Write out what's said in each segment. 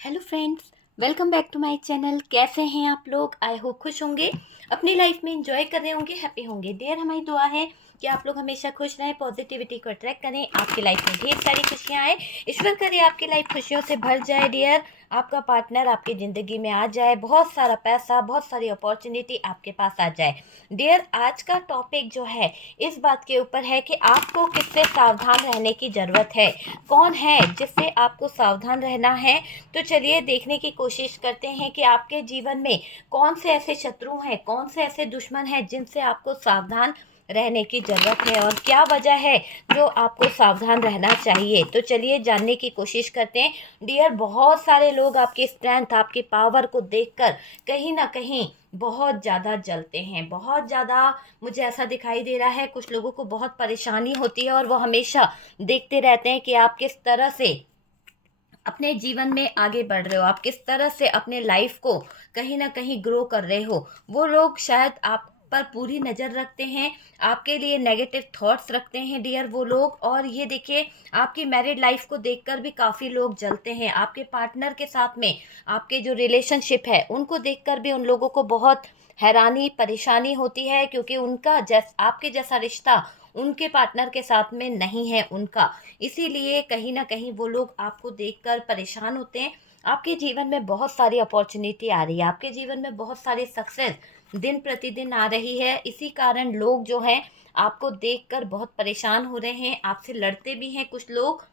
Hello friends, welcome back to my channel. कैसे हैं आप लोग? आई होप खुश होंगे, अपनी लाइफ में एंजॉय कर रहे होंगे, हैप्पी होंगे। डियर, हमारी दुआ है कि आप लोग हमेशा खुश रहें, पॉजिटिविटी को अट्रैक्ट करें, आपकी लाइफ में ढेर सारी खुशियां आए। ईश्वर करे आपकी लाइफ खुशियों से भर जाए। डियर, आपका पार्टनर आपकी ज़िंदगी में आ जाए, बहुत सारा पैसा, बहुत सारी अपॉर्चुनिटी आपके पास आ जाए। डियर, आज का टॉपिक जो है इस बात के ऊपर है कि आपको किससे सावधान रहने की ज़रूरत है, कौन है जिससे आपको सावधान रहना है। तो चलिए देखने की कोशिश करते हैं कि आपके जीवन में कौन से ऐसे शत्रु हैं, कौन से ऐसे दुश्मन हैं जिनसे आपको सावधान रहने की ज़रूरत है और क्या वजह है जो आपको सावधान रहना चाहिए। तो चलिए जानने की कोशिश करते हैं। डियर, बहुत सारे लोग आपकी स्ट्रेंथ, आपकी पावर को देखकर कहीं ना कहीं बहुत ज़्यादा जलते हैं, बहुत ज़्यादा। मुझे ऐसा दिखाई दे रहा है कुछ लोगों को बहुत परेशानी होती है और वो हमेशा देखते रहते हैं कि आप किस तरह से अपने जीवन में आगे बढ़ रहे हो, आप किस तरह से अपने लाइफ को कहीं ना कहीं ग्रो कर रहे हो। वो लोग शायद आप पर पूरी नज़र रखते हैं, आपके लिए नेगेटिव थॉट्स रखते हैं डियर वो लोग। और ये देखिए, आपकी मैरिड लाइफ को देखकर भी काफ़ी लोग जलते हैं, आपके पार्टनर के साथ में आपके जो रिलेशनशिप है उनको देखकर भी उन लोगों को बहुत हैरानी परेशानी होती है, क्योंकि उनका आपके जैसा रिश्ता उनके पार्टनर के साथ में नहीं है उनका। इसीलिए कहीं न कहीं वो लोग आपको देखकर परेशान होते हैं। आपके जीवन में बहुत सारी अपॉर्च्युनिटी आ रही है, आपके जीवन में बहुत सारी सक्सेस दिन प्रतिदिन आ रही है। इसी कारण लोग जो हैं आपको देखकर बहुत परेशान हो रहे हैं, आपसे लड़ते भी हैं कुछ लोग,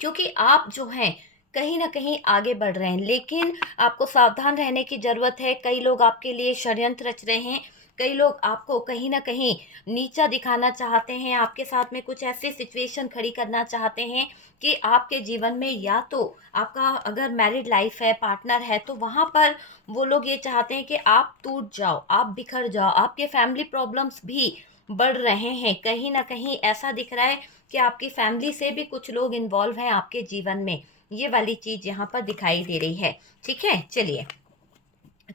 क्योंकि आप जो हैं कहीं न कहीं आगे बढ़ रहे हैं। लेकिन आपको सावधान रहने की ज़रूरत है। कई लोग आपके लिए षड्यंत्र रच रहे हैं, कई लोग आपको कहीं न कहीं नीचा दिखाना चाहते हैं, आपके साथ में कुछ ऐसी सिचुएशन खड़ी करना चाहते हैं कि आपके जीवन में या तो आपका अगर मैरिड लाइफ़ है, पार्टनर है, तो वहाँ पर वो लोग ये चाहते हैं कि आप टूट जाओ, आप बिखर जाओ, आपके फैमिली प्रॉब्लम्स भी बढ़ रहे हैं। कहीं न कहीं ऐसा दिख रहा है कि आपकी फैमिली से भी कुछ लोग इन्वॉल्व हैं आपके जीवन में। ये वाली चीज़ यहाँ पर दिखाई दे रही है। ठीक है, चलिए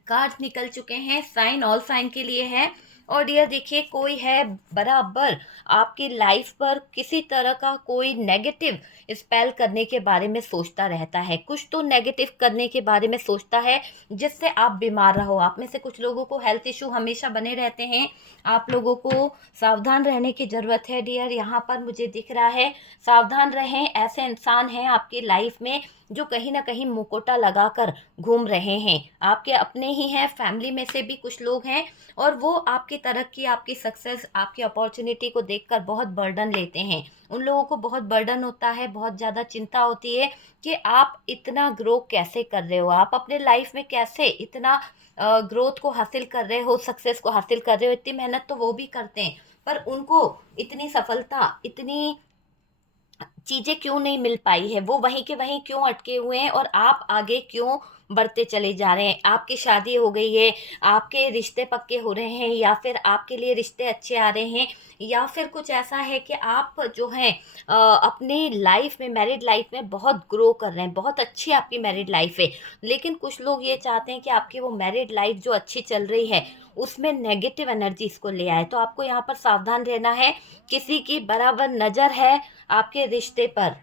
कार्ड निकल चुके हैं, साइन ऑल साइन के लिए है। और डियर देखिए, कोई है बराबर आपकी लाइफ पर किसी तरह का कोई नेगेटिव स्पेल करने के बारे में सोचता रहता है, कुछ तो नेगेटिव करने के बारे में सोचता है जिससे आप बीमार रहो। आप में से कुछ लोगों को हेल्थ इशू हमेशा बने रहते हैं, आप लोगों को सावधान रहने की ज़रूरत है। डियर, यहाँ पर मुझे दिख रहा है सावधान रहें, ऐसे इंसान हैं आपकी लाइफ में जो कहीं ना कहीं मुकोटा लगाकर घूम रहे हैं। आपके अपने ही हैं, फैमिली में से भी कुछ लोग हैं, और वो आपकी तरक्की, आपकी सक्सेस, आपकी अपॉर्चुनिटी को देखकर बहुत बर्डन लेते हैं। उन लोगों को बहुत बर्डन होता है, बहुत ज़्यादा चिंता होती है कि आप इतना ग्रो कैसे कर रहे हो, आप अपने लाइफ में कैसे इतना ग्रोथ को हासिल कर रहे हो, सक्सेस को हासिल कर रहे हो। इतनी मेहनत तो वो भी करते हैं, पर उनको इतनी सफलता, इतनी चीज़ें क्यों नहीं मिल पाई है, वो वहीं के वहीं क्यों अटके हुए हैं और आप आगे क्यों बढ़ते चले जा रहे हैं। आपकी शादी हो गई है, आपके रिश्ते पक्के हो रहे हैं, या फिर आपके लिए रिश्ते अच्छे आ रहे हैं, या फिर कुछ ऐसा है कि आप जो हैं अपनी लाइफ में, मैरिड लाइफ में बहुत ग्रो कर रहे हैं, बहुत अच्छी आपकी मैरिड लाइफ है। लेकिन कुछ लोग ये चाहते हैं कि आपकी वो मैरिड लाइफ जो अच्छी चल रही है उसमें नेगेटिव एनर्जीज को ले आए। तो आपको यहाँ पर सावधान रहना है, किसी की बराबर नज़र है आपके रिश्ते पर।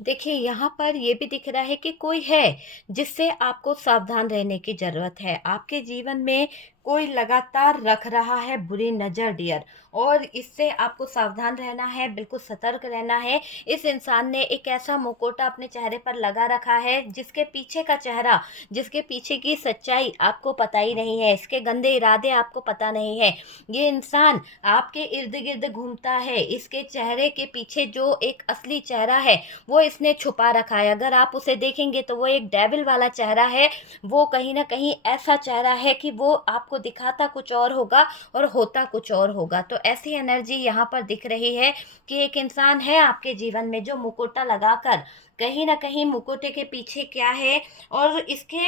देखिए, यहाँ पर ये भी दिख रहा है कि कोई है जिससे आपको सावधान रहने की ज़रूरत है। आपके जीवन में कोई लगातार रख रहा है बुरी नज़र डियर, और इससे आपको सावधान रहना है, बिल्कुल सतर्क रहना है। इस इंसान ने एक ऐसा मुखौटा अपने चेहरे पर लगा रखा है जिसके पीछे का चेहरा, जिसके पीछे की सच्चाई आपको पता ही नहीं है, इसके गंदे इरादे आपको पता नहीं है। ये इंसान आपके इर्द गिर्द घूमता है, इसके चेहरे के पीछे जो एक असली चेहरा है वो इसने छुपा रखा है। अगर आप उसे देखेंगे तो वो एक डेविल वाला चेहरा है, वो कहीं ना कहीं ऐसा चेहरा है कि वो आपको दिखाता कुछ और होगा और होता कुछ और होगा। तो ऐसी एनर्जी यहाँ पर दिख रही है कि एक इंसान है आपके जीवन में जो मुकुटा लगाकर, कहीं ना कहीं मुकुटे के पीछे क्या है और इसके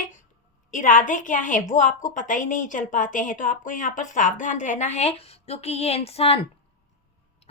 इरादे क्या हैं वो आपको पता ही नहीं चल पाते हैं। तो आपको यहाँ पर सावधान रहना है, क्योंकि ये इंसान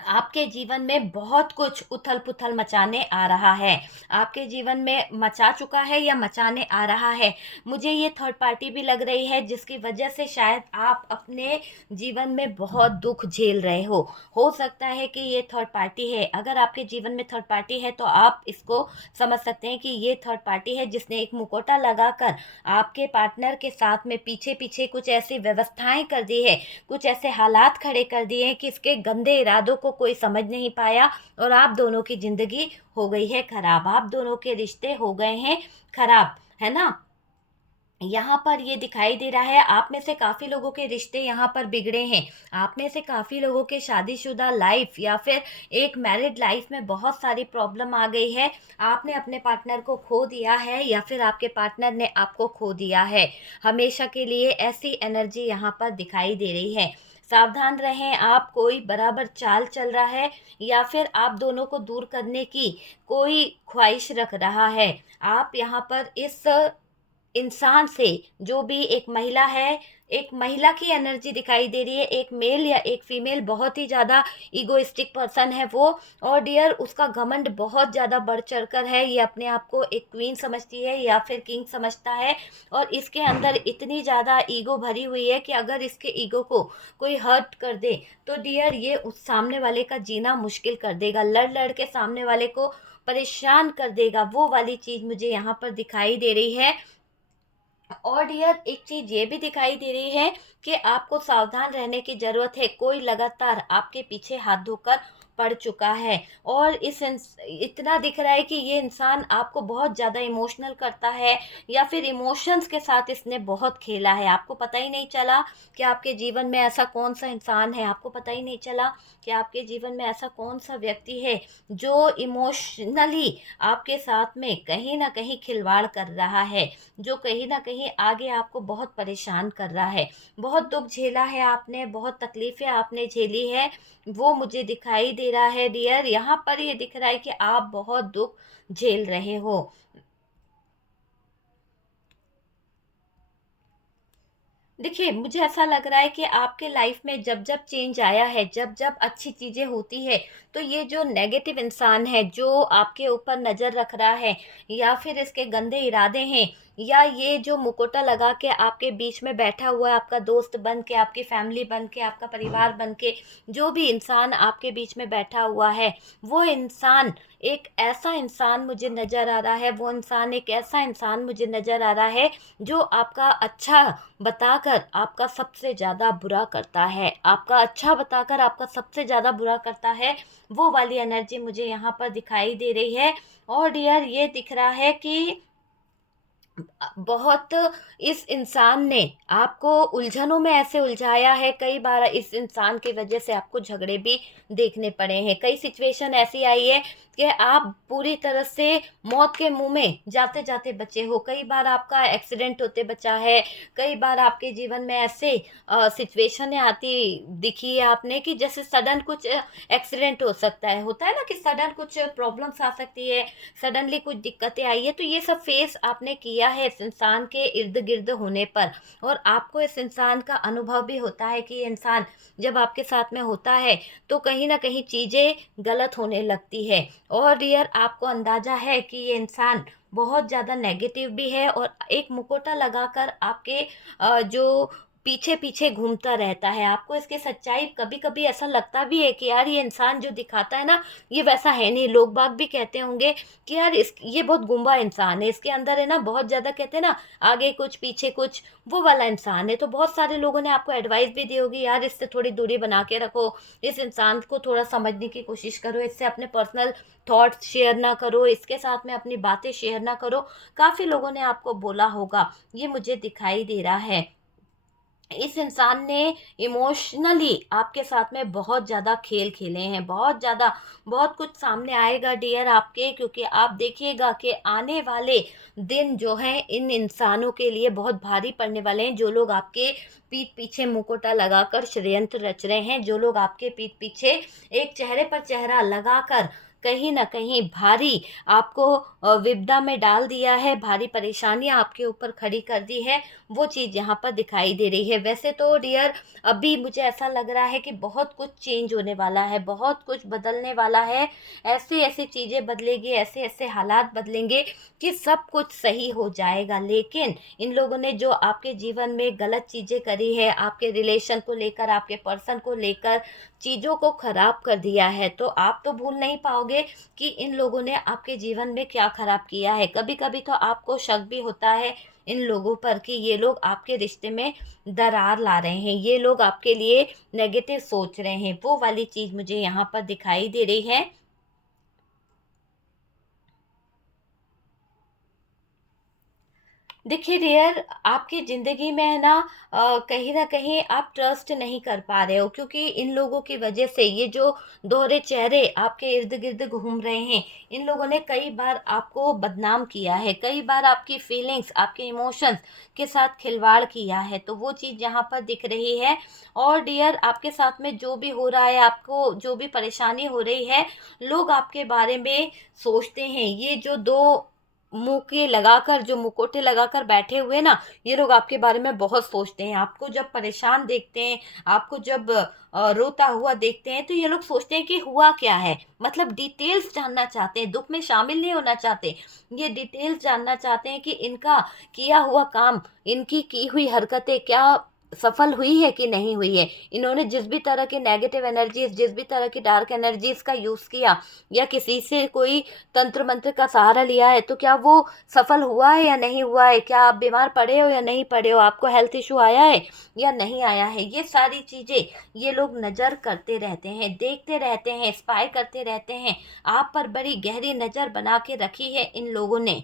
आपके जीवन में बहुत कुछ उथल-पुथल मचाने आ रहा है। आपके जीवन में मचा चुका है या मचाने आ रहा है। मुझे ये थर्ड पार्टी भी लग रही है, जिसकी वजह से शायद आप अपने जीवन में बहुत दुःख झेल रहे हो। हो सकता है कि ये थर्ड पार्टी है। अगर आपके जीवन में थर्ड पार्टी है तो आप इसको समझ सकते हैं कि ये थर्ड पार्टी है, जिसने एक मुखौटा लगाकर आपके पार्टनर के साथ में पीछे-पीछे कुछ ऐसी व्यवस्थाएँ कर दी है, कुछ ऐसे हालात खड़े कर दिए हैं कि इसके गंदे इरादों को कोई समझ नहीं पाया, और आप दोनों की ज़िंदगी हो गई है खराब, आप दोनों के रिश्ते हो गए हैं खराब, है ना? यहाँ पर ये दिखाई दे रहा है, आप में से काफ़ी लोगों के रिश्ते यहाँ पर बिगड़े हैं। आप में से काफ़ी लोगों के शादीशुदा लाइफ़ या फिर एक मैरिड लाइफ़ में बहुत सारी प्रॉब्लम आ गई है। आपने अपने पार्टनर को खो दिया है या फिर आपके पार्टनर ने आपको खो दिया है। हमेशा के लिए ऐसी एनर्जी यहाँ पर दिखाई दे रही है। सावधान रहें आप, कोई बराबर चाल चल रहा है या फिर आप दोनों को दूर करने की कोई ख्वाहिश रख रहा है। आप यहाँ पर इस इंसान से, जो भी एक महिला है, एक महिला की एनर्जी दिखाई दे रही है, एक मेल या एक फीमेल बहुत ही ज़्यादा इगोइस्टिक पर्सन है वो, और डियर उसका घमंड बहुत ज़्यादा बढ़ चढ़कर है। ये अपने आप को एक क्वीन समझती है या फिर किंग समझता है, और इसके अंदर इतनी ज़्यादा ईगो भरी हुई है कि अगर इसके ईगो को कोई हर्ट कर दे तो डियर ये उस सामने वाले का जीना मुश्किल कर देगा, लड़ लड़ के सामने वाले को परेशान कर देगा। वो वाली चीज़ मुझे यहाँ पर दिखाई दे रही है। और डियर एक चीज़ ये भी दिखाई दे रही है कि आपको सावधान रहने की ज़रूरत है। कोई लगातार आपके पीछे हाथ धोकर पड़ चुका है, और इतना दिख रहा है कि ये इंसान आपको बहुत ज़्यादा इमोशनल करता है, या फिर इमोशंस के साथ इसने बहुत खेला है। आपको पता ही नहीं चला कि आपके जीवन में ऐसा कौन सा इंसान है, आपको पता ही नहीं चला कि आपके जीवन में ऐसा कौन सा व्यक्ति है जो इमोशनली आपके साथ में कहीं ना कहीं खिलवाड़ कर रहा है, जो कहीं न कहीं आगे आपको बहुत परेशान कर रहा है। बहुत दुःख झेला है आपने, बहुत तकलीफ़ें आपने झेली है, वो मुझे दिखाई दे रहा है डियर। यहाँ पर ये दिख रहा है कि आप बहुत दुःख झेल रहे हो। देखिए, मुझे ऐसा लग रहा है कि आपके लाइफ में जब-जब चेंज आया है, जब-जब अच्छी चीज़ें होती है, तो ये जो नेगेटिव इंसान है, जो आपके ऊपर नज़र रख रहा है या फिर इसके गंदे इरादे हैं, या ये जो मुखौटा लगा के आपके बीच में बैठा हुआ है, आपका दोस्त बन के, आपकी फैमिली बन के, आपका परिवार बन के, जो भी इंसान आपके बीच में बैठा हुआ है, वो इंसान एक ऐसा इंसान मुझे नज़र आ रहा है, वो इंसान एक ऐसा इंसान मुझे नज़र आ रहा है, जो आपका अच्छा बताकर आपका सबसे ज़्यादा बुरा करता है, आपका अच्छा बताकर आपका सबसे ज़्यादा बुरा करता है, वो वाली एनर्जी मुझे यहाँ पर दिखाई दे रही है। और डियर ये दिख रहा है कि बहुत इस इंसान ने आपको उलझनों में ऐसे उलझाया है, कई बार इस इंसान की वजह से आपको झगड़े भी देखने पड़े हैं। कई सिचुएशन ऐसी आई है कि आप पूरी तरह से मौत के मुँह में जाते-जाते बचे हो। कई बार आपका एक्सीडेंट होते बचा है, कई बार आपके जीवन में ऐसे सिचुएशनें आती दिखी है आपने कि जैसे सडन कुछ एक्सीडेंट हो सकता है। होता है ना कि सडन कुछ प्रॉब्लम्स आ सकती है, सडनली कुछ दिक्कतें आई है, तो ये सब फेस आपने किया है इस इंसान के इर्द गिर्द होने पर, और आपको इस इंसान का अनुभव भी होता है कि ये इंसान जब आपके साथ में होता है तो कहीं ना कहीं चीज़ें गलत होने लगती है। और डियर आपको अंदाज़ा है कि ये इंसान बहुत ज़्यादा नेगेटिव भी है, और एक मुखौटा लगाकर आपके जो पीछे पीछे घूमता रहता है। आपको इसकी सच्चाई कभी कभी ऐसा लगता भी है कि यार ये इंसान जो दिखाता है ना, ये वैसा है नहीं। लोग बाग भी कहते होंगे कि यार इस ये बहुत गुंबा इंसान है, इसके अंदर है ना बहुत ज़्यादा, कहते हैं ना आगे कुछ पीछे कुछ, वो वाला इंसान है। तो बहुत सारे लोगों ने आपको एडवाइस भी दी होगी, यार इससे थोड़ी दूरी बना के रखो, इस इंसान को थोड़ा समझने की कोशिश करो, इससे अपने पर्सनल थॉट्स शेयर ना करो, इसके साथ में अपनी बातें शेयर ना करो। काफ़ी लोगों ने आपको बोला होगा, ये मुझे दिखाई दे रहा है। इस इंसान ने इमोशनली आपके साथ में बहुत ज़्यादा खेल खेले हैं, बहुत ज़्यादा, बहुत कुछ सामने आएगा डियर आपके, क्योंकि आप देखिएगा कि आने वाले दिन जो हैं इन इंसानों के लिए बहुत भारी पड़ने वाले हैं। जो लोग आपके पीठ पीछे मुखौटा लगाकर षड्यंत्र रच रहे हैं, जो लोग आपके पीठ पीछे एक चेहरे पर चेहरा लगाकर कहीं न कहीं भारी आपको विपदा में डाल दिया है, भारी परेशानियाँ आपके ऊपर खड़ी कर दी है, वो चीज़ यहाँ पर दिखाई दे रही है। वैसे तो डियर अभी मुझे ऐसा लग रहा है कि बहुत कुछ चेंज होने वाला है, बहुत कुछ बदलने वाला है। ऐसी-ऐसी चीज़ें बदलेगी, ऐसे-ऐसे हालात बदलेंगे कि सब कुछ सही हो जाएगा। लेकिन इन लोगों ने जो आपके जीवन में गलत चीज़ें करी है, आपके रिलेशन को लेकर, आपके पर्सन को लेकर चीज़ों को खराब कर दिया है, तो आप तो भूल नहीं पाओगे कि इन लोगों ने आपके जीवन में क्या खराब किया है। कभी-कभी तो आपको शक भी होता है इन लोगों पर कि ये लोग आपके रिश्ते में दरार ला रहे हैं, ये लोग आपके लिए नेगेटिव सोच रहे हैं। वो वाली चीज़ मुझे यहाँ पर दिखाई दे रही है। देखिए डियर, आपकी ज़िंदगी में है ना कहीं न कहीं आप ट्रस्ट नहीं कर पा रहे हो, क्योंकि इन लोगों की वजह से ये जो दोहरे चेहरे आपके इर्द-गिर्द घूम रहे हैं, इन लोगों ने कई बार आपको बदनाम किया है, कई बार आपकी फीलिंग्स, आपके इमोशंस के साथ खिलवाड़ किया है, तो वो चीज़ यहाँ पर दिख रही है। और डियर आपके साथ में जो भी हो रहा है, आपको जो भी परेशानी हो रही है, लोग आपके बारे में सोचते हैं। ये जो 2 मुँह के लगाकर जो मुखौटे लगाकर बैठे हुए ना, ये लोग आपके बारे में बहुत सोचते हैं। आपको जब परेशान देखते हैं, आपको जब रोता हुआ देखते हैं, तो ये लोग सोचते हैं कि हुआ क्या है? मतलब डिटेल्स जानना चाहते हैं, दुःख में शामिल नहीं होना चाहते। ये डिटेल्स जानना चाहते हैं कि इनका किया हुआ काम, इनकी की हुई हरकतें क्या सफल हुई है कि नहीं हुई है। इन्होंने जिस भी तरह की नेगेटिव एनर्जीज़, जिस भी तरह की डार्क एनर्जीज़ का यूज़ किया या किसी से कोई तंत्र मंत्र का सहारा लिया है, तो क्या वो सफल हुआ है या नहीं हुआ है? क्या आप बीमार पड़े हो या नहीं पड़े हो? आपको हेल्थ इश्यू आया है या नहीं आया है? ये सारी चीज़ें ये लोग नज़र करते रहते हैं, देखते रहते हैं, स्पाई करते रहते हैं। आप पर बड़ी गहरी नज़र बना के रखी है इन लोगों ने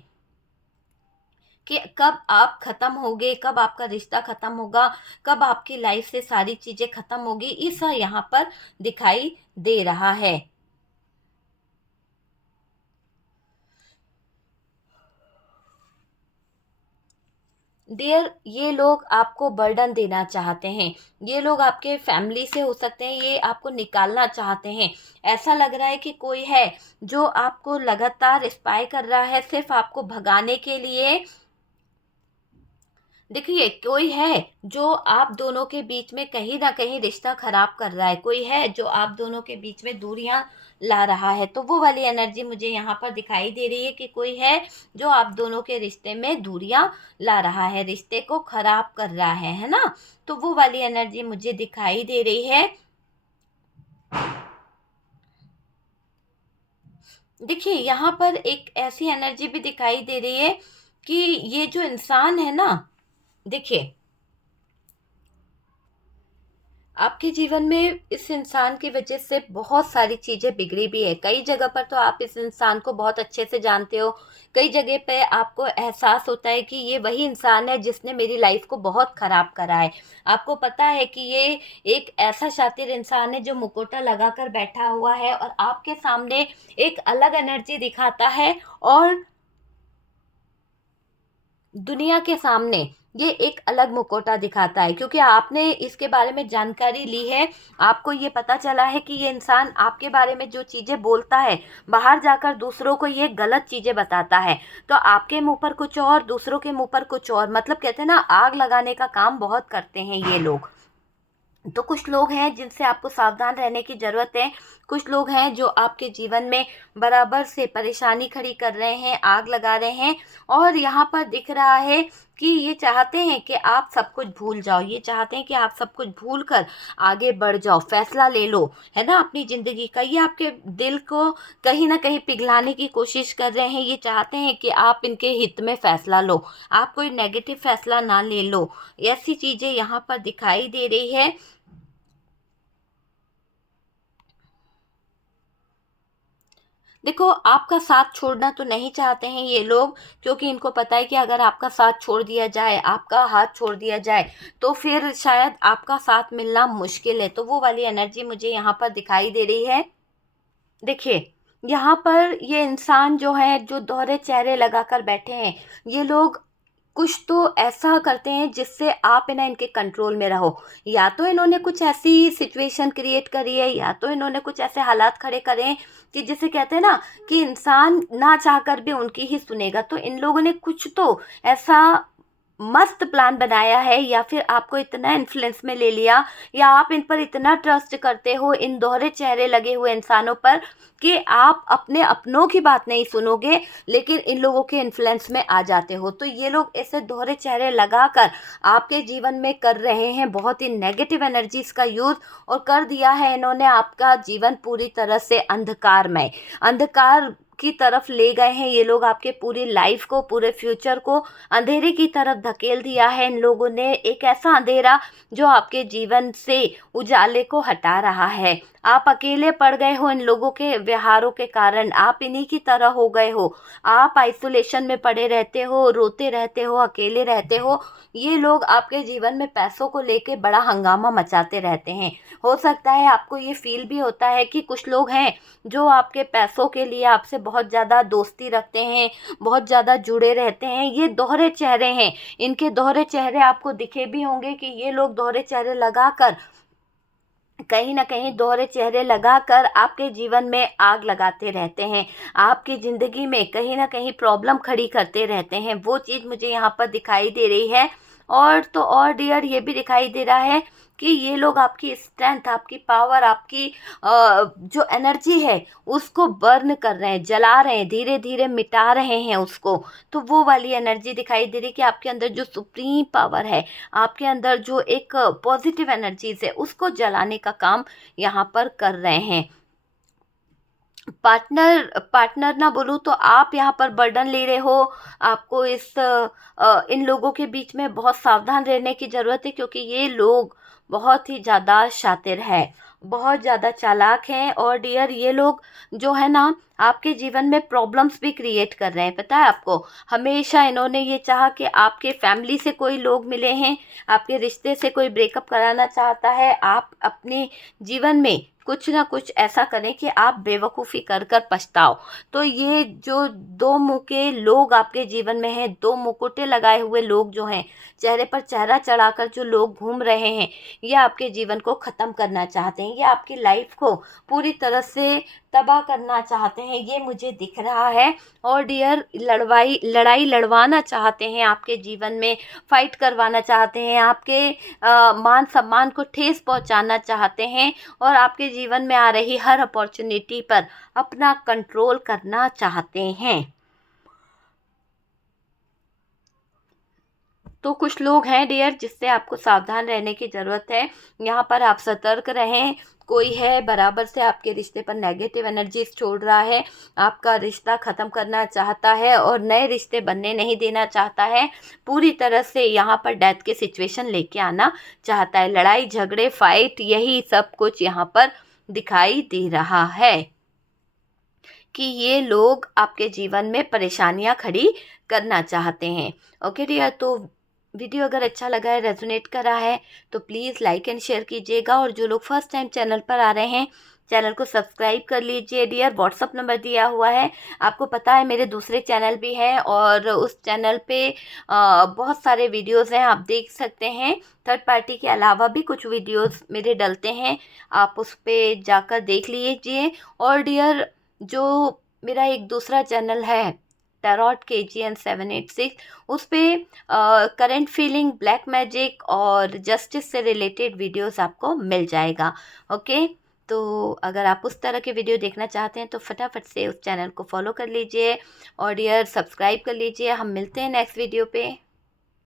कि कब आप ख़त्म होगे, कब आपका रिश्ता ख़त्म होगा, कब आपकी लाइफ से सारी चीज़ें ख़त्म होगी, ऐसा यहाँ पर दिखाई दे रहा है। डियर ये लोग आपको बर्डन देना चाहते हैं, ये लोग आपके फैमिली से हो सकते हैं, ये आपको निकालना चाहते हैं। ऐसा लग रहा है कि कोई है जो आपको लगातार स्पाई कर रहा है सिर्फ आपको भगाने के लिए। देखिए, कोई है जो आप दोनों के बीच में कहीं न कहीं रिश्ता ख़राब कर रहा है, कोई है जो आप दोनों के बीच में दूरियाँ ला रहा है। तो वो वाली एनर्जी मुझे यहाँ पर दिखाई दे रही है कि कोई है जो आप दोनों के रिश्ते में दूरियाँ ला रहा है, रिश्ते को ख़राब कर रहा है ना? तो वो वाली एनर्जी मुझे दिखाई दे रही है। देखिए, यहाँ पर एक ऐसी एनर्जी भी दिखाई दे रही है कि ये जो इंसान है ना, देखिए आपके जीवन में इस इंसान की वजह से बहुत सारी चीज़ें बिगड़ी भी है। कई जगह पर तो आप इस इंसान को बहुत अच्छे से जानते हो। कई जगह पे आपको एहसास होता है कि ये वही इंसान है जिसने मेरी लाइफ़ को बहुत ख़राब करा है। आपको पता है कि ये एक ऐसा शातिर इंसान है जो मुखौटा लगाकर बैठा हुआ है और आपके सामने एक अलग एनर्जी दिखाता है और दुनिया के सामने ये एक अलग मुखौटा दिखाता है, क्योंकि आपने इसके बारे में जानकारी ली है। आपको ये पता चला है कि ये इंसान आपके बारे में जो चीज़ें बोलता है, बाहर जाकर दूसरों को ये गलत चीज़ें बताता है। तो आपके मुँह पर कुछ और, दूसरों के मुँह पर कुछ और, मतलब कहते हैं ना आग लगाने का काम बहुत करते हैं ये लोग। तो कुछ लोग हैं जिनसे आपको सावधान रहने की ज़रूरत है। कुछ लोग हैं जो आपके जीवन में बराबर से परेशानी खड़ी कर रहे हैं, आग लगा रहे हैं और यहाँ पर दिख रहा है कि ये चाहते हैं कि आप सब कुछ भूल जाओ। ये चाहते हैं कि आप सब कुछ भूल कर आगे बढ़ जाओ, फ़ैसला ले लो, है ना, अपनी ज़िंदगी का। ये आपके दिल को कहीं न कहीं पिघलाने की कोशिश कर रहे हैं। ये चाहते हैं कि आप इनके हित में फ़ैसला लो, आप कोई नेगेटिव फ़ैसला ना ले लो। ऐसी चीज़ें यहाँ पर दिखाई दे रही है। देखो, आपका साथ छोड़ना तो नहीं चाहते हैं ये लोग, क्योंकि इनको पता है कि अगर आपका साथ छोड़ दिया जाए, आपका हाथ छोड़ दिया जाए, तो फिर शायद आपका साथ मिलना मुश्किल है। तो वो वाली एनर्जी मुझे यहाँ पर दिखाई दे रही है। देखिए, यहाँ पर ये इंसान जो है, जो दोहरे चेहरे लगाकर बैठे हैं, ये लोग कुछ तो ऐसा करते हैं जिससे आप है ना इनके कंट्रोल में रहो। या तो इन्होंने कुछ ऐसी सिचुएशन क्रिएट करी है, या तो इन्होंने कुछ ऐसे हालात खड़े करे हैं कि जिसे कहते हैं ना कि इंसान ना चाह कर भी उनकी ही सुनेगा। तो इन लोगों ने कुछ तो ऐसा मस्त प्लान बनाया है, या फिर आपको इतना इन्फ्लुएंस में ले लिया, या आप इन पर इतना ट्रस्ट करते हो इन दोहरे चेहरे लगे हुए इंसानों पर कि आप अपने अपनों की बात नहीं सुनोगे, लेकिन इन लोगों के इन्फ्लुएंस में आ जाते हो। तो ये लोग ऐसे दोहरे चेहरे लगाकर आपके जीवन में कर रहे हैं बहुत ही नेगेटिव एनर्जीज का यूज़, और कर दिया है इन्होंने आपका जीवन पूरी तरह से अंधकारमय, अंधकार की तरफ ले गए हैं ये लोग। आपके पूरी लाइफ को, पूरे फ्यूचर को अंधेरे की तरफ धकेल दिया है इन लोगों ने। एक ऐसा अंधेरा जो आपके जीवन से उजाले को हटा रहा है। आप अकेले पड़ गए हो इन लोगों के व्यवहारों के कारण, आप इन्हीं की तरह हो गए हो। आप आइसोलेशन में पड़े रहते हो, रोते रहते हो, अकेले रहते हो। ये लोग आपके जीवन में पैसों को लेके बड़ा हंगामा मचाते रहते हैं। हो सकता है आपको ये फील भी होता है कि कुछ लोग हैं जो आपके पैसों के लिए आपसे बहुत ज़्यादा दोस्ती रखते हैं, बहुत ज़्यादा जुड़े रहते हैं। ये दोहरे चेहरे हैं, इनके दोहरे चेहरे आपको दिखे भी होंगे कि ये लोग दोहरे चेहरे लगाकर, कहीं ना कहीं दोहरे चेहरे लगाकर आपके जीवन में आग लगाते रहते हैं, आपकी ज़िंदगी में कहीं ना कहीं प्रॉब्लम खड़ी करते रहते हैं। वो चीज़ मुझे यहाँ पर दिखाई दे रही है। और तो और डियर, ये भी दिखाई दे रहा है कि ये लोग आपकी स्ट्रेंथ, आपकी पावर, आपकी जो एनर्जी है उसको बर्न कर रहे हैं, जला रहे हैं, धीरे धीरे मिटा रहे हैं उसको। तो वो वाली एनर्जी दिखाई दे रही कि आपके अंदर जो सुप्रीम पावर है, आपके अंदर जो एक पॉजिटिव एनर्जीज है, उसको जलाने का काम यहाँ पर कर रहे हैं। पार्टनर पार्टनर ना बोलूँ तो आप यहाँ पर बर्डन ले रहे हो। आपको इन लोगों के बीच में बहुत सावधान रहने की ज़रूरत है, क्योंकि ये लोग बहुत ही ज़्यादा शातिर है, बहुत ज़्यादा चालाक हैं। और डियर, ये लोग जो है ना आपके जीवन में प्रॉब्लम्स भी क्रिएट कर रहे हैं। पता है आपको, हमेशा इन्होंने ये चाहा कि आपके फैमिली से कोई लोग मिले हैं, आपके रिश्ते से कोई ब्रेकअप कराना चाहता है, आप अपने जीवन में कुछ ना कुछ ऐसा करें कि आप बेवकूफ़ी कर कर पछताओ। तो ये जो दो मुंह के लोग आपके जीवन में हैं, दो मुकुटे लगाए हुए लोग जो हैं, चेहरे पर चेहरा चढ़ाकर जो लोग घूम रहे हैं, ये आपके जीवन को ख़त्म करना चाहते हैं, ये आपकी लाइफ को पूरी तरह से तबाह करना चाहते हैं, ये मुझे दिख रहा है। और डियर, लड़ाई लड़वाना चाहते हैं आपके जीवन में, फाइट करवाना चाहते हैं, आपके मान सम्मान को ठेस पहुंचाना चाहते हैं, और आपके जीवन में आ रही हर अपॉर्चुनिटी पर अपना कंट्रोल करना चाहते हैं। तो कुछ लोग हैं डियर जिससे आपको सावधान रहने की ज़रूरत है। यहाँ पर आप सतर्क रहें। कोई है बराबर से आपके रिश्ते पर नेगेटिव एनर्जीज छोड़ रहा है, आपका रिश्ता ख़त्म करना चाहता है और नए रिश्ते बनने नहीं देना चाहता है। पूरी तरह से यहाँ पर डेथ के सिचुएशन लेके आना चाहता है। लड़ाई झगड़े, फाइट, यही सब कुछ यहाँ पर दिखाई दे रहा है कि ये लोग आपके जीवन में परेशानियां खड़ी करना चाहते हैं। ओके डियर, तो वीडियो अगर अच्छा लगा है, रेजोनेट करा है, तो प्लीज़ लाइक एंड शेयर कीजिएगा। और जो लोग फर्स्ट टाइम चैनल पर आ रहे हैं, चैनल को सब्सक्राइब कर लीजिए डियर। व्हाट्सअप नंबर दिया हुआ है, आपको पता है मेरे दूसरे चैनल भी हैं, और उस चैनल पे बहुत सारे वीडियोस हैं, आप देख सकते हैं। थर्ड पार्टी के अलावा भी कुछ वीडियोस मेरे डलते हैं, आप उस पर जाकर देख लीजिए। और डियर, जो मेरा एक दूसरा चैनल है टैरोट KGN786, उस पर करंट फीलिंग, ब्लैक मैजिक और जस्टिस से रिलेटेड वीडियोस आपको मिल जाएगा। ओके, तो अगर आप उस तरह के वीडियो देखना चाहते हैं तो फटाफट से उस चैनल को फॉलो कर लीजिए और डियर सब्सक्राइब कर लीजिए। हम मिलते हैं नेक्स्ट वीडियो पे।